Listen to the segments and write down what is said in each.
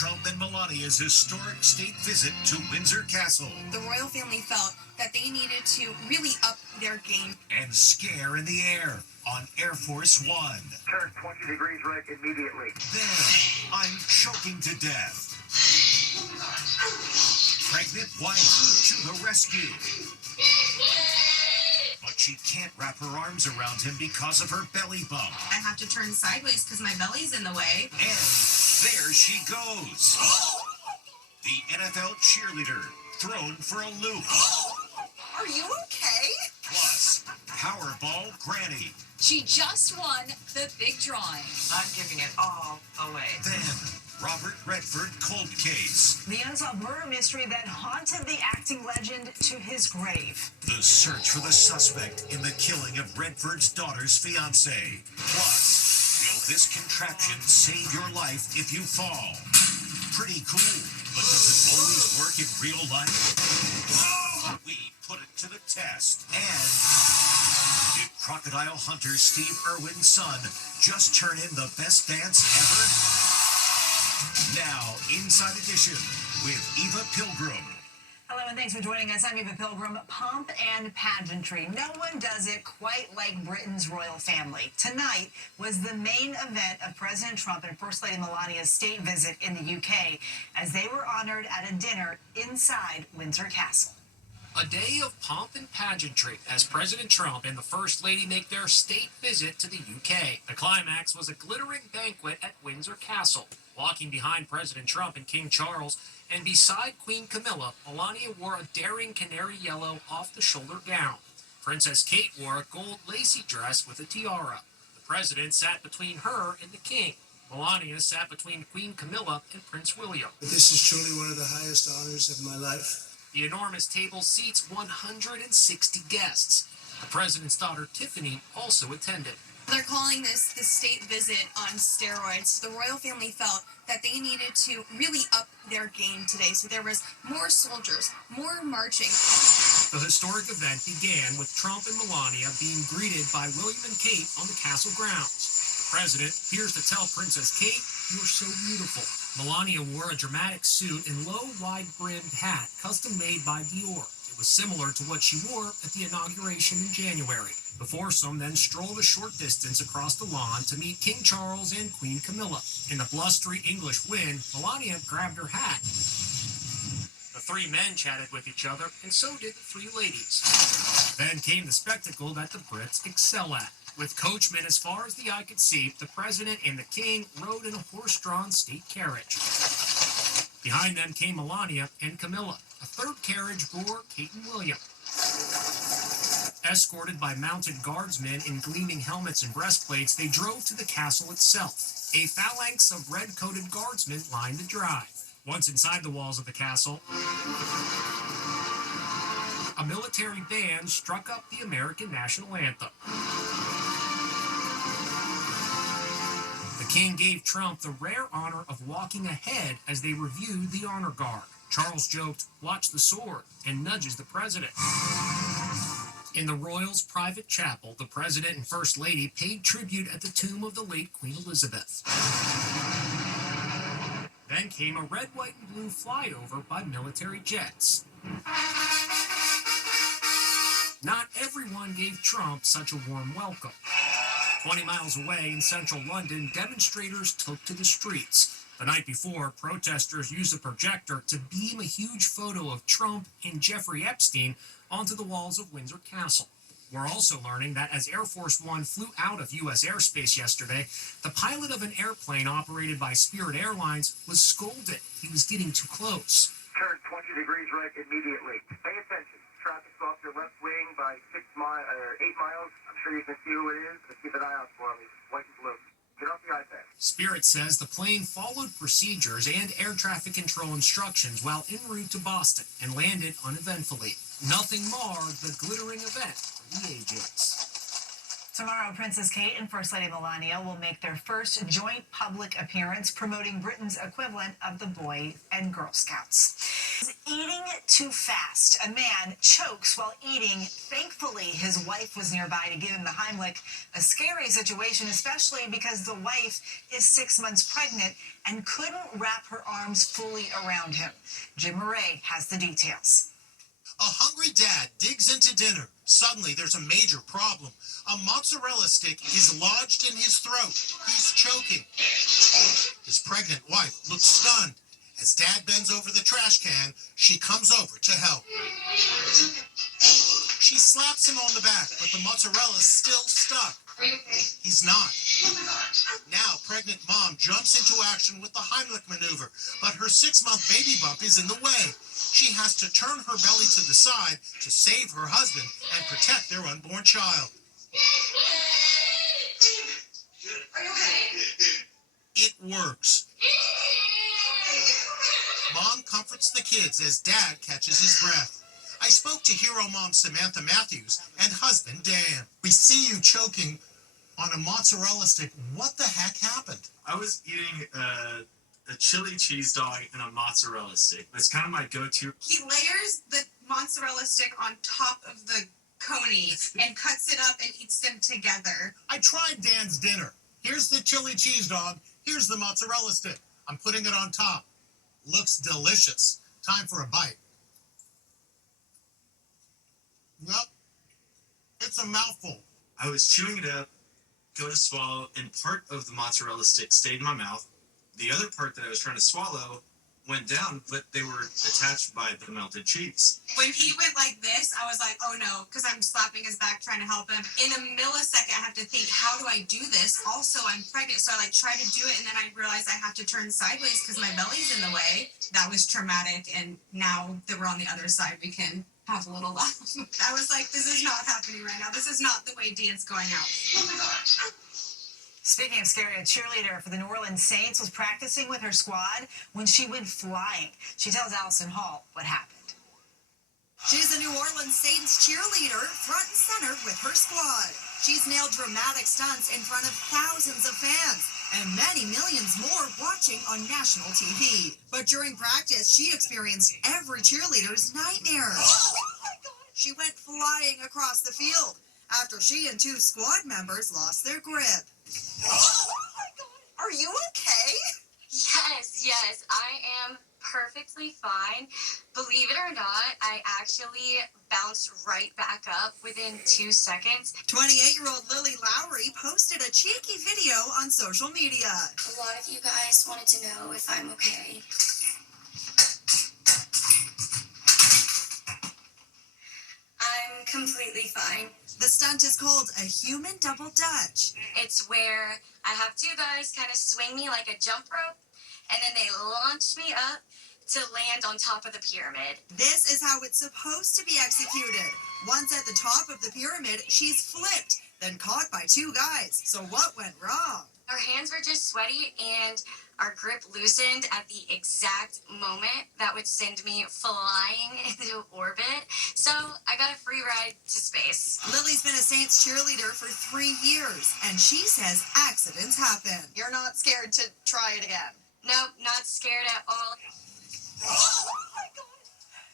Trump and Melania's historic state visit to Windsor Castle. The royal family felt that they needed to really up their game. And scare in the air on Air Force One. Turn 20 degrees right immediately. Then, I'm choking to death. Pregnant wife to the rescue. But she can't wrap her arms around him because of her belly bump. I have to turn sideways because my belly's in the way. And there she goes. The NFL cheerleader thrown for a loop. Are you okay? Plus, Powerball Granny. She just won the big drawing. I'm giving it all away. Then, Robert Redford cold case. The unsolved murder mystery that haunted the acting legend to his grave. The search for the suspect in the killing of Redford's daughter's fiancé. Plus, will this contraption save your life if you fall? Pretty cool, but does it always work in real life? We put it to the test. And did crocodile hunter Steve Irwin's son just turn in the best dance ever? Now, Inside Edition with Eva Pilgrim. Hello and thanks for joining us. I'm Eva Pilgrim. Pomp and pageantry. No one does it quite like Britain's royal family. Tonight was the main event of President Trump and First Lady Melania's state visit in the UK as they were honored at a dinner inside Windsor Castle. A day of pomp and pageantry as President Trump and the First Lady make their state visit to the UK. The climax was a glittering banquet at Windsor Castle. Walking behind President Trump and King Charles, and beside Queen Camilla, Melania wore a daring canary yellow off-the-shoulder gown. Princess Kate wore a gold lacy dress with a tiara. The president sat between her and the king. Melania sat between Queen Camilla and Prince William. This is truly one of the highest honors of my life. The enormous table seats 160 guests. The president's daughter, Tiffany, also attended. They're calling this the state visit on steroids. The royal family felt that they needed to really up their game today. So there was more soldiers, more marching. The historic event began with Trump and Melania being greeted by William and Kate on the castle grounds. The president appears to tell Princess Kate, "You're so beautiful." Melania wore a dramatic suit and low, wide-brimmed hat, custom-made by Dior. It was similar to what she wore at the inauguration in January. The foursome then strolled a short distance across the lawn to meet King Charles and Queen Camilla. In the blustery English wind, Melania grabbed her hat. The three men chatted with each other, and so did the three ladies. Then came the spectacle that the Brits excel at. With coachmen as far as the eye could see, the president and the king rode in a horse-drawn state carriage. Behind them came Melania and Camilla. A third carriage bore Kate and William. Escorted by mounted guardsmen in gleaming helmets and breastplates, they drove to the castle itself. A phalanx of red-coated guardsmen lined the drive. Once inside the walls of the castle, a military band struck up the American national anthem. The king gave Trump the rare honor of walking ahead as they reviewed the honor guard. Charles joked, "Watch the sword," and nudges the president. In the royals' private chapel, the president and first lady paid tribute at the tomb of the late Queen Elizabeth. Then came a red, white, and blue flyover by military jets. Not everyone gave Trump such a warm welcome. 20 miles away in central London, demonstrators took to the streets. The night before, protesters used a projector to beam a huge photo of Trump and Jeffrey Epstein onto the walls of Windsor Castle. We're also learning that as Air Force One flew out of U.S. airspace yesterday, the pilot of an airplane operated by Spirit Airlines was scolded. He was getting too close. Turn 20 degrees right immediately. Pay attention. Traffic's off your left wing by 8 miles. I'm sure you can see who it is, but keep an eye out for him. He's white and blue. Get off the iPad. Spirit says the plane followed procedures and air traffic control instructions while en route to Boston and landed uneventfully. Nothing marred the glittering event for the ages. Tomorrow, Princess Kate and First Lady Melania will make their first joint public appearance promoting Britain's equivalent of the Boy and Girl Scouts. Eating too fast. A man chokes while eating. Thankfully, his wife was nearby to give him the Heimlich. A scary situation, especially because the wife is 6 months pregnant and couldn't wrap her arms fully around him. Jim Murray has the details. A hungry dad digs into dinner. Suddenly, there's a major problem. A mozzarella stick is lodged in his throat. He's choking. His pregnant wife looks stunned. As dad bends over the trash can, she comes over to help. She slaps him on the back, but the mozzarella's still stuck. He's not. Now, pregnant mom jumps into action with the Heimlich maneuver, but her 6-month baby bump is in the way. She has to turn her belly to the side to save her husband and protect their unborn child. Are you okay? It works. Mom comforts the kids as dad catches his breath. I spoke to hero mom Samantha Matthews and husband Dan. We see you choking on a mozzarella stick. What the heck happened? I was eating a chili cheese dog and a mozzarella stick. That's kind of my go-to. He layers the mozzarella stick on top of the coney and cuts it up and eats them together. I tried Dan's dinner. Here's the chili cheese dog. Here's the mozzarella stick. I'm putting it on top. Looks delicious. Time for a bite. Yep. It's a mouthful. I was chewing it up, go to swallow, and part of the mozzarella stick stayed in my mouth. The other part that I was trying to swallow went down, but they were attached by the melted cheese. When he went like this, I was like, oh no, because I'm slapping his back trying to help him. In a millisecond, I have to think, how do I do this? Also, I'm pregnant, so I try to do it, and then I realize I have to turn sideways because my belly's in the way. That was traumatic, and now that we're on the other side, we can have a little laugh. I was like, this is not happening right now. This is not the way Dan's going out. Oh my God. Speaking of scary, a cheerleader for the New Orleans Saints was practicing with her squad when she went flying. She tells Allison Hall what happened. She's a New Orleans Saints cheerleader, front and center with her squad. She's nailed dramatic stunts in front of thousands of fans and many millions more watching on national TV. But during practice, she experienced every cheerleader's nightmare. She went flying across the field after she and 2 squad members lost their grip. Are you okay? Yes, I am perfectly fine. Believe it or not, I actually bounced right back up within 2 seconds. 28-year-old Lily Lowry posted a cheeky video on social media. A lot of you guys wanted to know if I'm okay. I'm completely fine. The stunt is called a human double dutch. It's where I have 2 guys kind of swing me like a jump rope, and then they launch me up to land on top of the pyramid. This is how it's supposed to be executed. Once at the top of the pyramid, she's flipped, then caught by 2 guys. So what went wrong? Our hands were just sweaty, and our grip loosened at the exact moment that would send me flying into orbit. So I got a free ride to space. Lily's been a Saints cheerleader for 3 years, and she says accidents happen. You're not scared to try it again? Nope, not scared at all.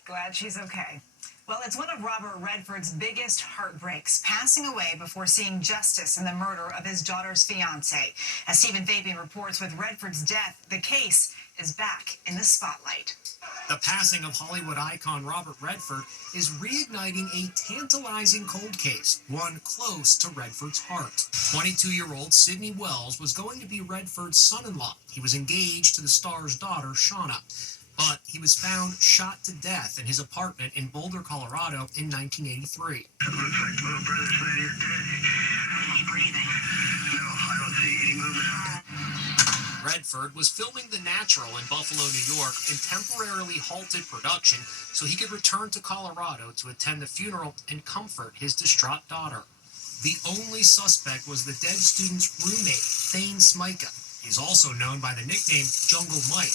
Glad she's okay. Well, it's one of Robert Redford's biggest heartbreaks, passing away before seeing justice in the murder of his daughter's fiancé. As Stephen Fabian reports, with Redford's death, the case is back in the spotlight. The passing of Hollywood icon Robert Redford is reigniting a tantalizing cold case, one close to Redford's heart. 22-year-old Sidney Wells was going to be Redford's son-in-law. He was engaged to the star's daughter, Shauna. But he was found shot to death in his apartment in Boulder, Colorado in 1983. It looks like little brother's man is dead. He's breathing. No, I don't see any movement out. Redford was filming The Natural in Buffalo, New York, and temporarily halted production so he could return to Colorado to attend the funeral and comfort his distraught daughter. The only suspect was the dead student's roommate, Thane Smyka. He's also known by the nickname Jungle Mike,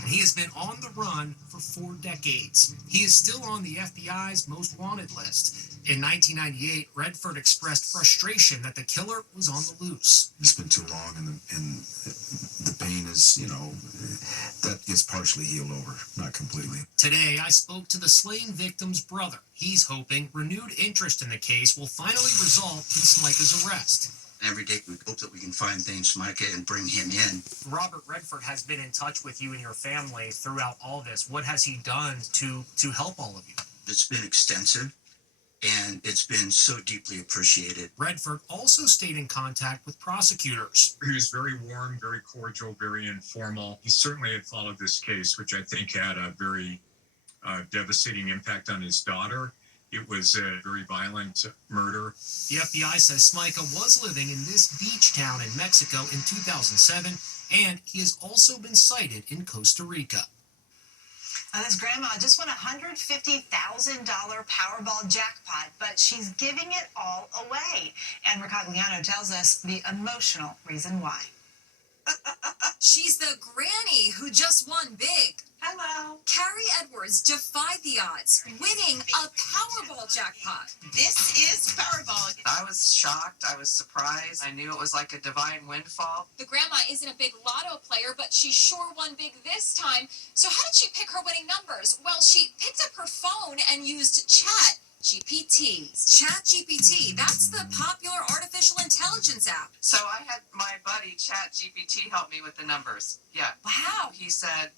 and he has been on the run for 4 decades. He is still on the FBI's most wanted list. In 1998, Redford expressed frustration that the killer was on the loose. It's been too long, and the pain is, that gets partially healed over, not completely. Today, I spoke to the slain victim's brother. He's hoping renewed interest in the case will finally result in Smika's arrest. Every day we hope that we can find things, Micah, and bring him in. Robert Redford has been in touch with you and your family throughout all this. What has he done to help all of you? It's been extensive, and it's been so deeply appreciated. Redford also stayed in contact with prosecutors. He was very warm, very cordial, very informal. He certainly had followed this case, which I think had a very devastating impact on his daughter. It was a very violent murder. The FBI says Smika was living in this beach town in Mexico in 2007, and he has also been cited in Costa Rica. This grandma just won a $150,000 Powerball jackpot, but she's giving it all away. And Mercogliano tells us the emotional reason why. She's the granny who just won big. Hello. Carrie Edwards defied the odds, winning a Powerball jackpot. This is Powerball. I was shocked. I was surprised. I knew it was like a divine windfall. The grandma isn't a big lotto player, but she sure won big this time. So how did she pick her winning numbers? Well, she picked up her phone and used ChatGPT. ChatGPT, that's the popular artificial intelligence app. So I had my buddy ChatGPT help me with the numbers. Yeah. Wow. He said,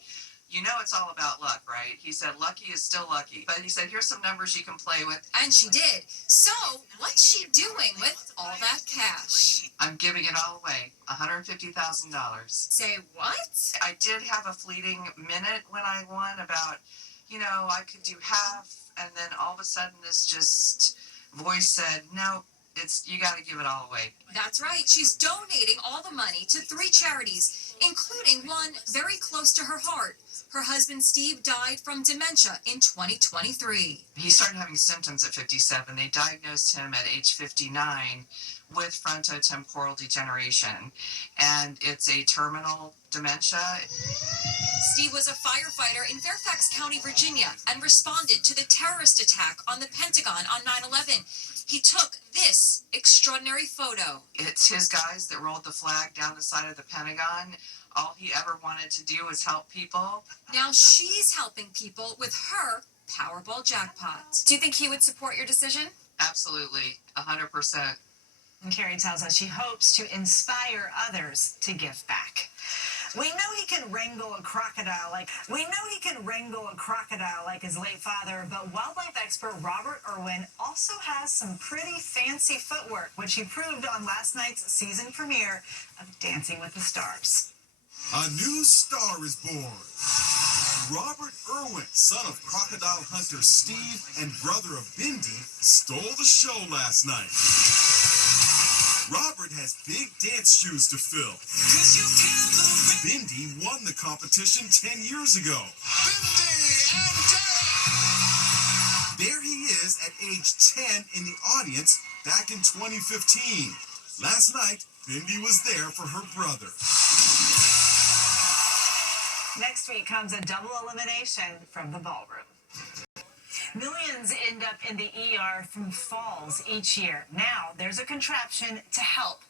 you know it's all about luck, right? He said, lucky is still lucky. But he said, here's some numbers you can play with. And she did. So, what's she doing with all that cash? I'm giving it all away, $150,000. Say what? I did have a fleeting minute when I won about, I could do half. And then all of a sudden this just voice said, no, you got to give it all away. That's right. She's donating all the money to 3 charities, including one very close to her heart. Her husband, Steve, died from dementia in 2023. He started having symptoms at 57. They diagnosed him at age 59 with frontotemporal degeneration, and it's a terminal dementia. Steve was a firefighter in Fairfax County, Virginia, and responded to the terrorist attack on the Pentagon on 9/11. He took this extraordinary photo. It's his guys that rolled the flag down the side of the Pentagon. All he ever wanted to do was help people. Now she's helping people with her Powerball jackpot. Do you think he would support your decision? Absolutely, 100%. And Carrie tells us she hopes to inspire others to give back. We know he can wrangle a crocodile like his late father, but wildlife expert Robert Irwin also has some pretty fancy footwork, which he proved on last night's season premiere of Dancing with the Stars. A new star is born. Robert Irwin, son of crocodile hunter Steve and brother of Bindi, stole the show last night. Robert has big dance shoes to fill. Bindi won the competition 10 years ago. Bindi and Jay! There he is at age 10 in the audience back in 2015. Last night, Bindi was there for her brother. Next week comes a double elimination from the ballroom. Millions end up in the ER from falls each year. Now, there's a contraption to help.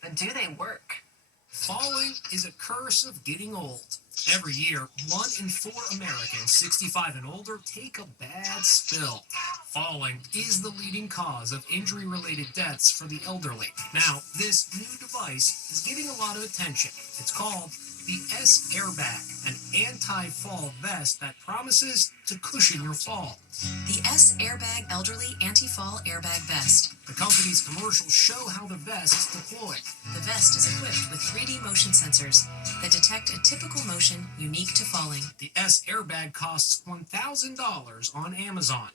But do they work? Falling is a curse of getting old. Every year, 1 in 4 Americans 65 and older take a bad spill. Falling is the leading cause of injury-related deaths for the elderly. Now, this new device is getting a lot of attention. It's called the S-Airbag, an anti-fall vest that promises to cushion your fall. The S-Airbag Elderly Anti-Fall Airbag Vest. The company's commercials show how the vests deploy. The vest is equipped with 3D motion sensors that detect a typical motion unique to falling. The S-Airbag costs $1,000 on Amazon.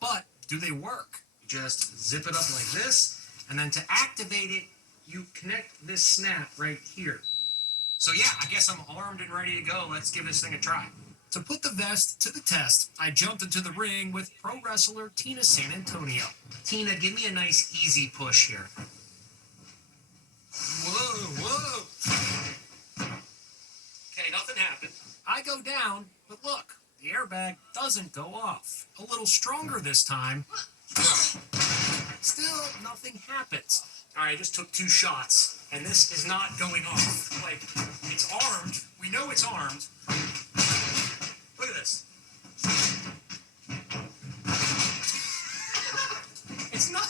But do they work? You just zip it up like this, and then to activate it, you connect this snap right here. So yeah, I guess I'm armed and ready to go. Let's give this thing a try. To put the vest to the test, I jumped into the ring with pro wrestler Tina San Antonio. Tina, give me a nice easy push here. Whoa, whoa. I go down, but look, the airbag doesn't go off. A little stronger this time. Still, nothing happens. All right, I just took 2 shots, and this is not going off. Like, it's armed. We know it's armed. Look at this. It's not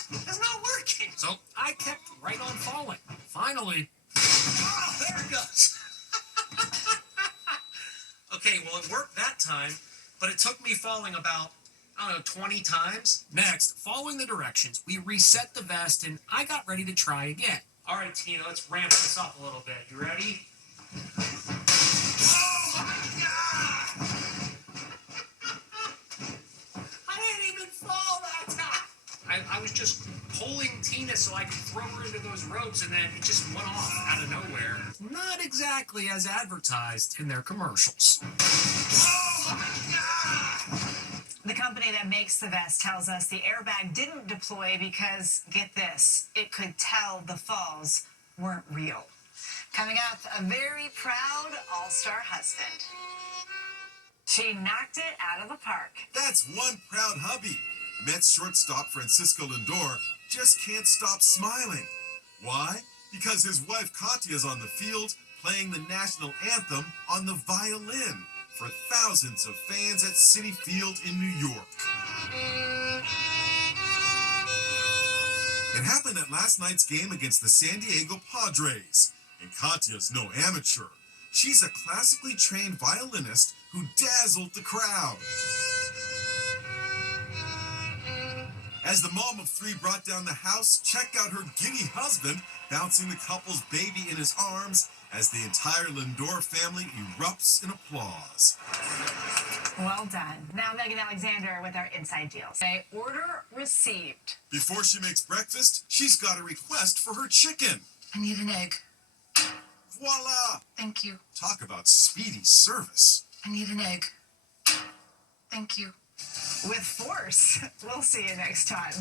working. So I kept right on falling. Finally, oh, there it goes. Okay, well, it worked that time, but it took me falling about, I don't know, 20 times. Next, following the directions, we reset the vest, and I got ready to try again. All right, Tina, let's ramp this up a little bit. You ready? Oh, my God! I didn't even fall that time. I was just pulling Tina so I could throw her into those ropes, and then it just went off out of nowhere. Not exactly as advertised in their commercials. Oh, my God! The company that makes the vest tells us the airbag didn't deploy because, get this, it could tell the falls weren't real. Coming up, a very proud all-star husband. She knocked it out of the park. That's one proud hubby. Mets shortstop Francisco Lindor just can't stop smiling. Why? Because his wife Katya's on the field playing the national anthem on the violin for thousands of fans at Citi Field in New York. It happened at last night's game against the San Diego Padres, and Katya's no amateur. She's a classically trained violinist who dazzled the crowd. As the mom of 3 brought down the house, check out her giddy husband bouncing the couple's baby in his arms as the entire Lindor family erupts in applause. Well done. Now Megan Alexander with our Inside Deals. Okay, order received. Before she makes breakfast, she's got a request for her chicken. I need an egg. Voila! Thank you. Talk about speedy service. I need an egg. Thank you. With force. We'll see you next time.